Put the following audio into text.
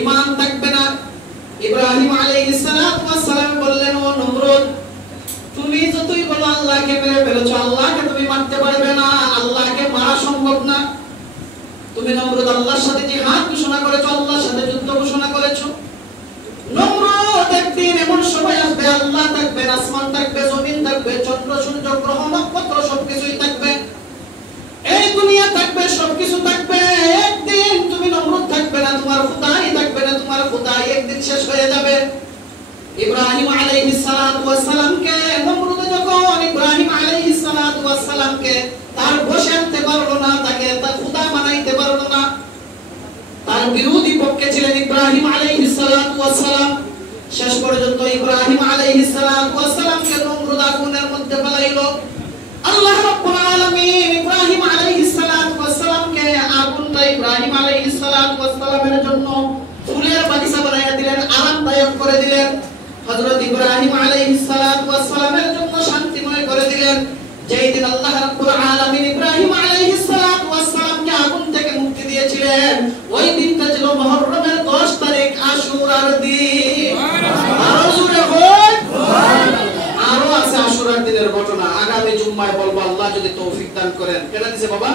ঈমান থাকবে না। ইব্রাহিম আলাইহিস সালাতু ওয়াস সালাম বললেন, ও নমরুদ, তুমি যতই বলো আল্লাহকে মেরে ফেলেছো, আল্লাহকে তুমি মারতে পারবে না, আল্লাহকে মারা সম্ভব না। তুমি নমরুদ আল্লাহর সাথে জিহাদ ঘোষণা করেছো, আল্লাহর সাথে যুদ্ধ ঘোষণা করেছো। নমরুদ, একদিন এমন সময় আসবে, আল্লাহ থাকবে, আসমান থাকবে, জমিন থাকবে, চন্দ্র সূর্য গ্রহ নক্ষত্র সবকিছুই থাকবে, এই দুনিয়া থাকবে, সবকিছু থাকবে। একদিন তুমি নমরুদ থাকবে না, তোমার খোদাই থাকবে না, তোমার খোদাই একদিন শেষ হয়ে যাবে। ইব্রাহিম আলাইহিস সালাতু ওয়াস সালামকে নমরুদ যখন ইব্রাহিম আলাইহিস সালাতু ওয়াস সালামকে তার বশে আনতে পারলো না, তাকে তার খোদা বানাইতে পারলো না, তার বিরোধী পক্ষে ছিলেন ইব্রাহিম আলাইহিস সালাতু ওয়াস সালাম। শেষ পর্যন্ত ইব্রাহিম আলাইহিস সালাতু ওয়াস সালামকে নমরুদ আগুনের মধ্যে ফেলাইলো। আল্লাহ রাব্বুল আলামিন ইব্রাহিম আলাইহিস সালাতু ওয়াস সালামকে আগুনটা ইব্রাহিম আলাইহিস সালাতু ওয়াস সালামের জন্য ফুলের বাগিচা বানাইয়া দিলেন, আরামদায়ক করে দিলেন। হযরত ইব্রাহিম আলাইহিস সালাতু ওয়াস সালামের জন্য শান্তিময় করে দিলেন। যেই দিন আল্লাহ রাব্বুল আলামিন ইব্রাহিম আলাইহিস সালাতু ওয়াস সালামকে আগুন থেকে মুক্তি দিয়েছিলেন, ওই দিনটা ছিল মুহররমের 10 তারিখ, আশুরার দিন। আরো জোরে হয়, আরো আছে আশুরার দিনের ঘটনা, আগামী জুম্মায় বলবো আল্লাহ যদি তৌফিক দান করেন। কেন দিছে বাবা?